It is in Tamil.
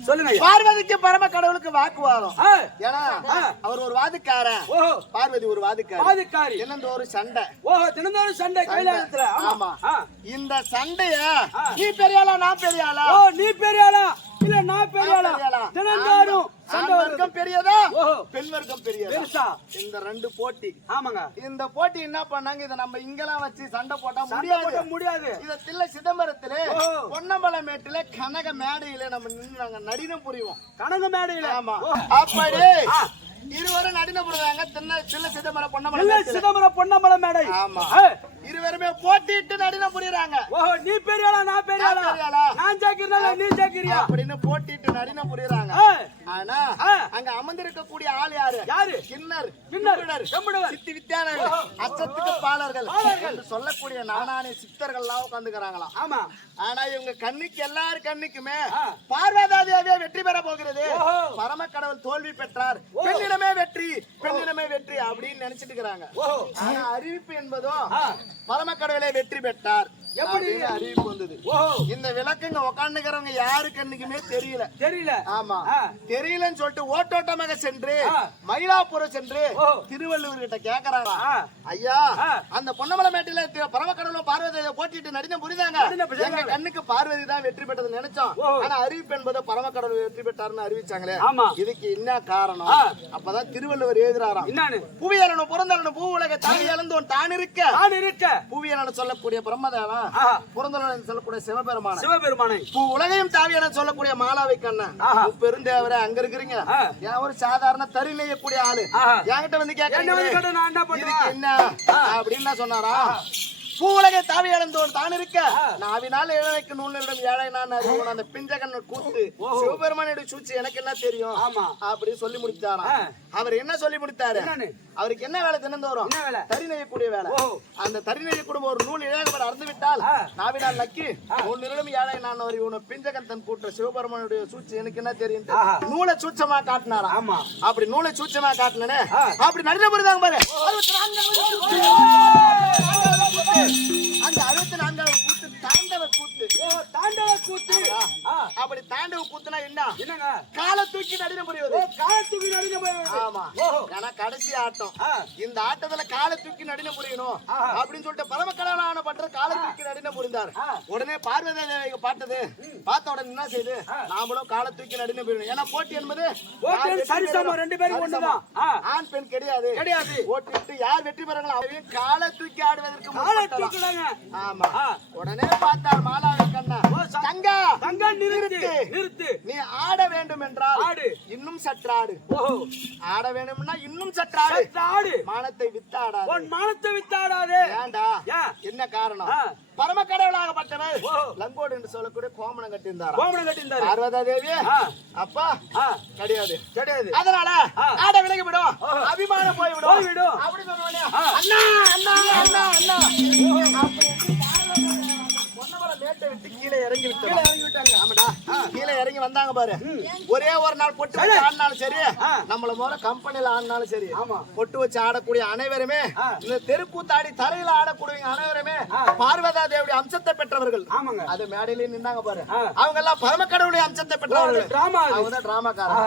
சொல்லுங்க. பார்வதிக்கு பரம கடவுளுக்கு வாக்குவாதம் ஏன்னா அவர் ஒரு வாதுக்காரன் பார்வதி ஒரு வாதுக்காரன் பாதுக்காரி என்னந்த ஒரு சண்டை. ஓஹோ தினந்தோறும் சண்டை கைலாயத்துல. ஆமா. இந்த சண்டைய நீ பெரியாளா நான் பெரியாளா? ஓ நீ பெரிய ஆளா இல்ல நான் பெரியாளா? தினந்தோறும் வர்க்கம் பெரியதா? பெண் வர்க்கம் பெரியதா? பெருசா. இந்த ரெண்டு போட்டி. ஆமாங்க. இந்த போட்டி என்ன பண்ணாங்க? இத நம்ம இங்கெல்லாம் வச்சு சண்டை போட்டா முடியாது. முடியாது. இத தில்லை சிதம்பரத்திலே. பொன்னம்பலமேட்டுல கனக மேடையில நம்ம நின்று நாங்க நடினம் புரிவோம். கனக மேடையில? ஆமா. ஓ, அப்படி. ஆ. இருவரும் நடினம் புரிவாங்க. தில்லை தில்லை சிதம்பரம் இல்ல பொன்னம்பலம் சிதம்பரம் பொன்னம்பலம் மேடை. ஆமா. இருவருமே போட்டிட்டு நடினம் புரியுறாங்க. ஓஹோ நீ பெரிய ஆளா நான் பெரிய ஆளா ஜாக்கிரதா நீ ஜாக்கிரியா அப்படின்னு போட்டிட்டு நடினம் புரியுறாங்க. ஆனா. அங்க அமர்ந்திருக்கக்கூடிய ஆள் யாரு? யாரு? கிண்ணர் கிண்ணர், செம்புடவர். சித்தி வித்யானவர் அச்சத்துக்கு பாலர்கள். என்று சொல்லக்கூடிய நானானே சித்தர்கள் எல்லாம் உட்காந்துக்கிறாங்களாம் ஆமா. ஆனா இவங்க கண்ணுக்கு எல்லார் கண்ணுக்குமே ஆ. பார்வதாதேவியே வெற்றி பெற போகிறது. பரம கடவுள் தோல்வி பெற்றார். வெற்றி அப்படின்னு நினைச்சிட்டு இருக்கிறாங்க ஆனா அறிவிப்பு என்பதும் ஆ. பரம கடவுளே வெற்றி பெற்றார் எப்படி? அறிவிப்பு வந்தது இந்த விளக்குங்க உட்காந்துக்கிறவங்க யாரு கண்ணுக்குமே தெரியல தெரியல ஆமா. தெரியலன்னு சொல்லிட்டு ஓட்டோட்டமாக சென்று. மயிலாப்புரம் சென்று. திருவள்ளுவர் கிட்ட கேக்குறாங்க ஆ. ஐயா. அந்த பொன்னமலை மேட்டில பரமக்கடவுளும் பார்வதியை போட்டிட்டு நடின புரிதாங்க? நடின புரியுதாங்க. எங்க கண்ணுக்கு பார்வதி தான் வெற்றி பெற்றது நினைச்சோம். ஆனா அறிவிப்பு என்பது பரமக்கடவுள் வெற்றி பெற்றாருன்னு அறிவிச்சாங்களே. ஆமா. இதுக்கு என்ன காரணம். அப்பதான் திருவள்ளுவர் எழுதுறாராம். என்னான்னு? புவியலனும் புறந்தலனும் பூ உலக தாய் இழந்தோன் தான் இருக்க. நான் இருக்க. புவியலன் சொல்லக்கூடிய பிரம்மதேவன் புறந்தலன் சொல்லக்கூடிய சிவபெருமான சிவபெருமானை. பூ உலகையும் தாவியான சொல்லக்கூடிய மாலாவை கண்ணன். பெருந்தேவரே அங்க இருக்கிறீங்க. ஏன் ஒரு சாதாரண தறி நெய்யக்கூடிய ஆளு. என்கிட்ட வந்து கேட்க என்ன அப்படின்னு சொன்னாரா பூவுலகை தாவி இழந்தோன் தான் இருக்க. நாவினால் இழனைக்கு நூலிடம் ஏழை நான் அறிவோம் அந்த பிஞ்சகன் கூத்து சிவபெருமானுடைய சூழ்ச்சி எனக்கு என்ன தெரியும் ஆமா. அப்படி சொல்லி ஆ. அவர் என்ன சொல்லி முடித்தாரு? அவருக்கு என்ன வேலை தினந்தோறும்? தறி நெய்யக்கூடிய வேலை. அந்த தறி நெய்யக்கூடிய ஒரு நூல் இழகவர் அறந்து விட்டால். நாவினால் நக்கி உன் நிலம் ஏழை நான் இவனை பிஞ்சகன் தன் கூட்ட சிவபெருமானுடைய சூழ்ச்சி எனக்கு என்ன தெரியும். நூலை சூட்சமா காட்டினாரா ஆமா. அப்படி நூலை சூட்சமா காட்டினே. அப்படி நடின புரிதாங்க பாரு தாண்டவ கூத்துனா என்ன? என்னங்க? காலை தூக்கி நடின ஓ புரியுது காத்துக்கு நடிக்க போய் ஆமா. ஏன்னா கடைசி ஆட்டம். இந்த ஆட்டத்துல காலை தூக்கி நடின புரியணும். அப்படின்னு சொல்லிட்டு பரமக்கடலான பற்ற காலை தூக்கி நடின புரிந்தார். உடனே பார்வதி தேவிக்கு பார்த்தது பார்த்த உடனே என்ன செய்யுது நாமளும் காலை தூக்கி நடின புரியணும் ஏன்னா போட்டி என்பது சரிசமம். ரெண்டு பேரும். ஒண்ணுதான். ஆண் பெண் கிடையாது. கிடையாது. போட்டிட்டு யார் வெற்றி பெறாங்களோ அவங்க காலை தூக்கி ஆடுவதற்கு காலை ஆமா. உடனே பார்த்தார் மாலாவி கண்ணா ஓ, ச- தங்கா தங்க நிறுத்து நிறுத்து நீ ஆட வேண்டும் என்றால் ஆடு. இன்னும் சற்றாடு ஆட வேண்டும்னா இன்னும் சற்றாடு. சற்று ஆடு மானத்தை வித்தாடாது. உன் மானத்தை வித்தாடாதே. ஏன்? என்ன காரணம். பரம கடவுளாகப்பட்டவர். லங்கோடு என்று சொல்லக்கூடிய கோமணம் கட்டியிருந்தாரா கோமணம் கட்டியிருந்தாரு. பார்வதா தேவி. அப்பா. கிடையாது. கிடையாது. அதனால. ஆட விலகி விடும். அபிமானம் போய்விடும். போய்விடும். அப்படி சொன்னோடனே, ஆ. அண்ணா அண்ணா அண்ணா அண்ணா. மேட்டை விட்டு கீழே இறங்கி விட்டாங்க. ஆமாடா கீழே இறங்கி வந்தாங்க பாரு ஒரே ஒரு நாள் பொட்டு வச்சு ஆடினாலும் சரி. நம்மள முதல்ல கம்பெனில ஆடினாலும் சரி ஆமா. பொட்டு வச்சு ஆடக்கூடிய அனைவருமே. இந்த தெருக்கூத்தாடி தரையில ஆடக்கூடிய அனைவருமே. பார்வதா தேவடைய அம்சத்தை பெற்றவர்கள் ஆமாங்க அது மேடையிலே நின்னாங்க பாரு. அவங்க எல்லாம் பரமக்கடவுடைய அம்சத்தை பெற்றவர்கள் டிராமா அவங்க தான் டிராமாக்காரங்க